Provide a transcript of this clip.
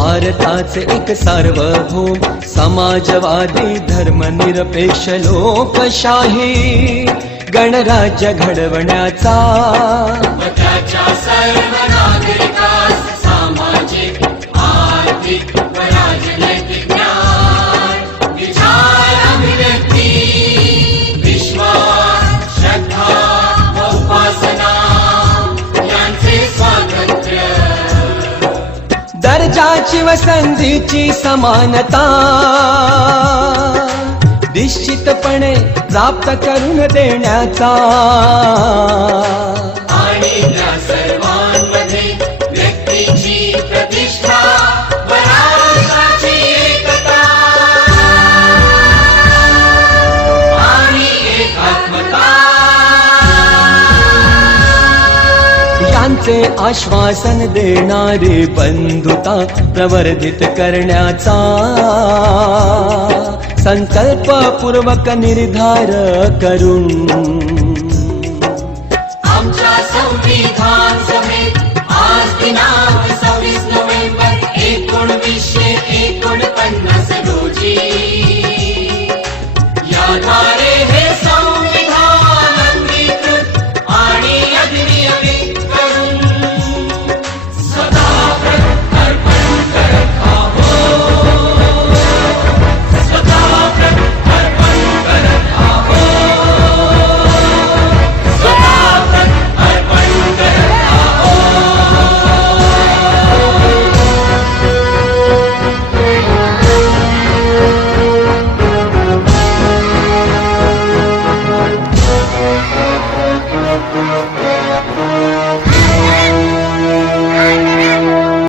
भारताचे एक सार्वभौम समाजवादी धर्मनिरपेक्ष लोकशाही गणराज्य घडवण्याचा व त्याच्या सर्व नागरिकास सामाजिक आर्थिक व राजनैतिक न्याय विचार अभिव्यक्ती विश्वास श्रद्धा व उपासना यांचे स्वातंत्र्य दर्जाची व संधीची समानता निश्चितपणे प्राप्त करून देण्याचा आणि त्या सर्वांमध्ये व्यक्तीची प्रतिष्ठा व राष्ट्राची एकता आणि एकात्मता यांचे आश्वासन देणारी बंधुता प्रवर्धित करण्याचा संकल्पपूर्वक निर्धार करून